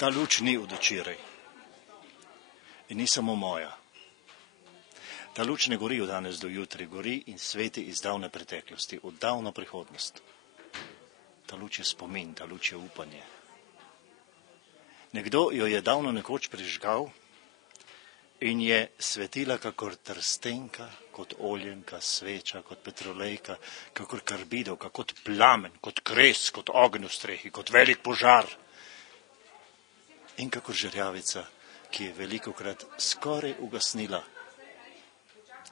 Ta luč ni od včeraj in ni samo moja. Ta luč ne gori od danes do jutri, gori in sveti iz davne preteklosti, od davno prihodnost. Ta luč je spomin, ta luč je upanje. Nekdo jo je davno nekoč prižgal in je svetila kakor trstenka, kot oljenka, sveča, kot petrolejka, kakor karbidovka, kot plamen, kot kres, kot ogenj v strehi, kot velik požar. In kakor žerjavica, ki je velikokrat skoraj ugasnila.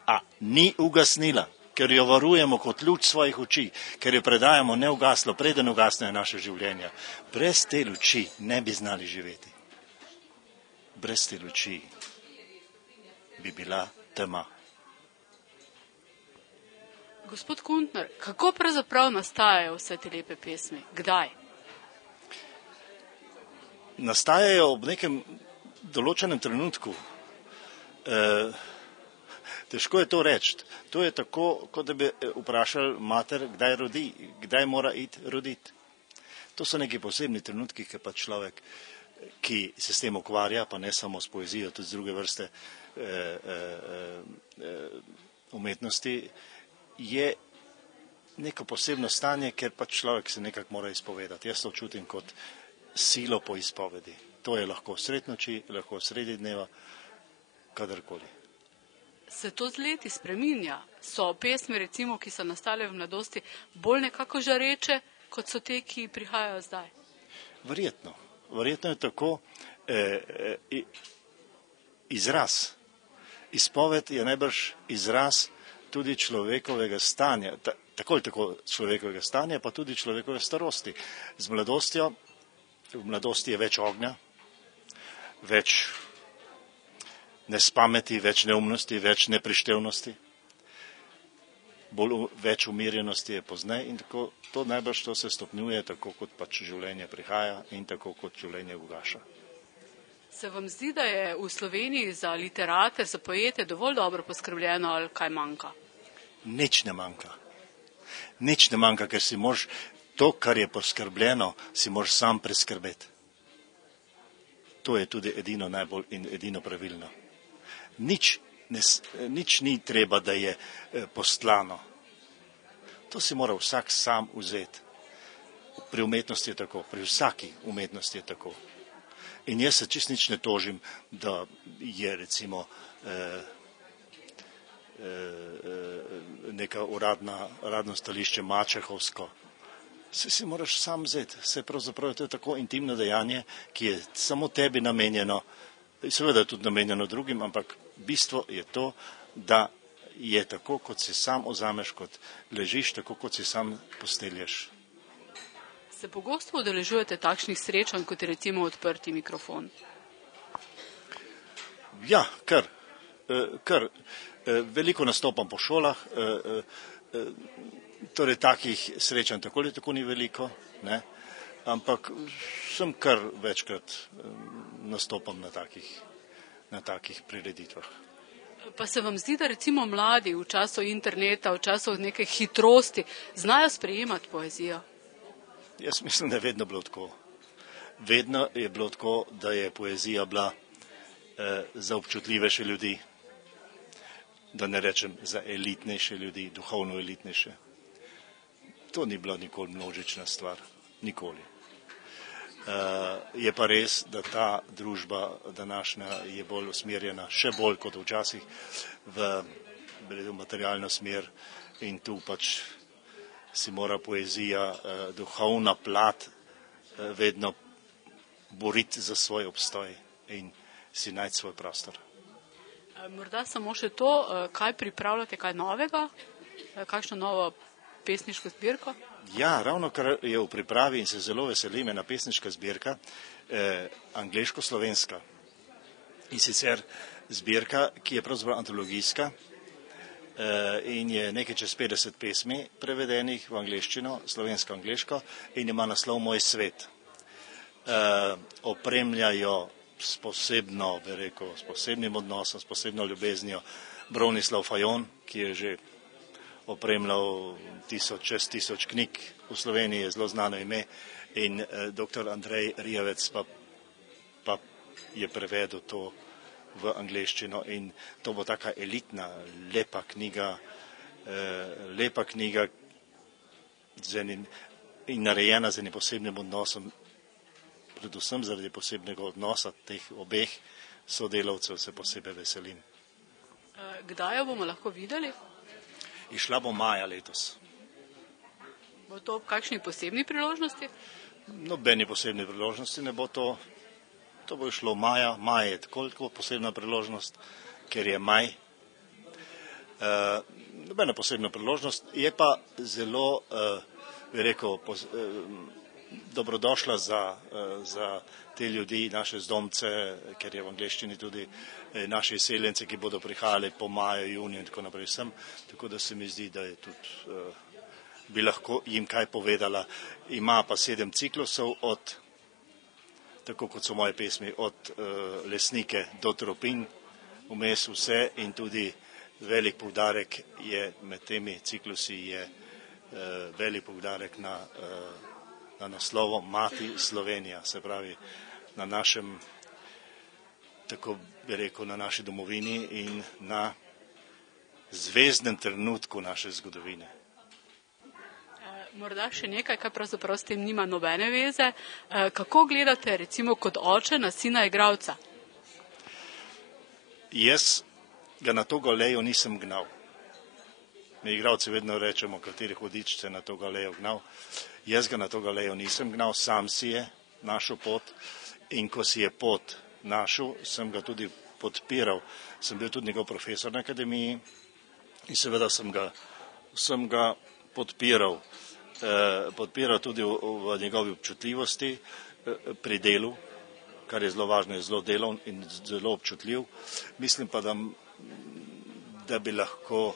A ni ugasnila, ker jo varujemo kot luč svojih oči, ker jo predajamo neugaslo, preden ugasnejo naše življenja. Brez te luči ne bi znali živeti. Brez te luči bi bila tema. Gospod Kuntner, kako pravzaprav nastajajo vse te lepe pesmi? Kdaj? Nastajajo ob nekem določenem trenutku. Težko je to reči. To je tako, kot da bi vprašali mater, kdaj rodi, kdaj mora iti roditi. To so neki posebni trenutki, ki pa človek, ki se s tem ukvarja, pa ne samo s poezijo, tudi z druge vrste umetnosti, je neko posebno stanje, ker pa človek se nekako mora izpovedati. Jaz to čutim kot silo po izpovedi. To je lahko sred noči, lahko sredi dneva, kadarkoli. Se to z leti spreminja? So pesmi, recimo, ki so nastale v mladosti, bolj nekako žareče, kot so te, ki prihajajo zdaj? Verjetno. Verjetno je tako. Izraz. Izpoved je najbrž izraz tudi človekovega stanja. Tako ali tako človekovega stanja, pa tudi človekove starosti. Z mladostjo, v mladosti je več ognja, več nespameti, več neumnosti, več neprištevnosti, več umirjenosti je pozneje in tako to najbrž to se stopnjuje, tako kot pač življenje prihaja in tako kot življenje ugaša. Se vam zdi, da je v Sloveniji za literate, za poete dovolj dobro poskrbljeno ali kaj manjka? Nič ne manjka. Nič ne manjka, ker si moraš to, kar je poskrbljeno, si moraš sam preskrbeti. To je tudi edino najbolj in edino pravilno. Nič ni treba, da je postlano. To si mora vsak sam vzeti. Pri umetnosti je tako, pri vsaki umetnosti je tako. In jaz se čisto nič ne tožim, da je recimo neka uradno stališče mačehovsko. Si moraš sam vzeti. Pravzaprav to je tako intimno dejanje, ki je samo tebi namenjeno, seveda tudi namenjeno drugim, ampak bistvo je to, da je tako, kot si sam vzameš, kot ležiš, tako kot si sam postelješ. Se pogosto udeležujete takšnih srečanj, kot je recimo odprti mikrofon? Ja, kar. Veliko nastopam po šolah, torej takih srečanj tako ali tako ni veliko, ne? Ampak sem kar večkrat nastopam na takih prireditvah. Pa se vam zdi, da recimo mladi v času interneta, v času neke hitrosti, znajo sprejemati poezijo? Jaz mislim, da je vedno bilo tako. Vedno je bilo tako, da je poezija bila za občutljivejše ljudi, da ne rečem za elitnejše ljudi, duhovno elitnejše. To ni bila nikoli množična stvar, nikoli. Je pa res, da ta družba današnja je bolj usmerjena, še bolj kot včasih, v materialno smer in tu pač si mora poezija, duhovna plat vedno boriti za svoj obstoj in si najti svoj prostor. Morda samo še to, kaj pripravljate, kaj novega, kakšno novo pesniško zbirko? Ja, ravno kar je v pripravi in se zelo veselim, ena pesniška zbirka, angleško-slovenska. In sicer zbirka, ki je pravzaprav antologijska in je nekaj čez 50 pesmi prevedenih v angleščino, slovensko-angleško in ima naslov Moj svet. Opremljajo s posebno, bi rekel, s posebnim odnosom, s posebno ljubeznijo Bronislav Fajon, ki je že opremljal čez 1000 knjig v Sloveniji, je zelo znano ime, in dr. Andrej Rijavec, pa pa je prevedel to v angleščino in to bo taka elitna, lepa knjiga in narejena z enim posebnim odnosom, predvsem zaradi posebnega odnosa teh obeh sodelavcev se posebej veselim. Kdaj jo bomo lahko videli? Išla bo maja letos. Bo to ob kakšni posebni priložnosti? Nobeni posebni priložnosti ne bo to. To bo išlo maja. Maj je tako posebna priložnost, ker je maj. Nobena posebna priložnost. Je pa zelo, bi rekel, dobrodošla za te ljudi, naše zdomce, ker je v angleščini tudi naši izseljence, ki bodo prihajali po maju, juniju in tako naprej sem. Tako da se mi zdi, da je tudi, bi lahko jim kaj povedala. Ima pa 7 ciklusov tako kot so moje pesmi, od Lesnike do Tropin, vmes vse in tudi velik poudarek je med temi ciklusi je velik poudarek na naslovu Mati Slovenija, se pravi na našem, tako bi rekel, na naši domovini in na zvezdnem trenutku naše zgodovine. Morda še nekaj, kar pravzaprav s tem nima nobene veze. Kako gledate recimo kot oče na sina igralca? Jaz ga na to galejo nisem gnal. Mi igralci vedno rečemo, kateri hudič se na to galejo gnal. Jaz ga na to galejo nisem gnal, sam si je našel pot in ko si je pot našel, sem ga tudi podpiral. Sem bil tudi njegov profesor na akademiji in seveda sem ga podpiral. Podpiral tudi v njegovi občutljivosti pri delu, kar je zelo važno, je zelo delovn in zelo občutljiv. Mislim pa, da bi lahko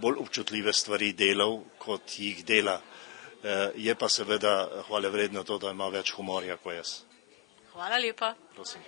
bolj občutljive stvari delal, kot jih dela. Je pa seveda hvale vredno to, da ima več humorja kot jaz. Hvala lepa. Prosim.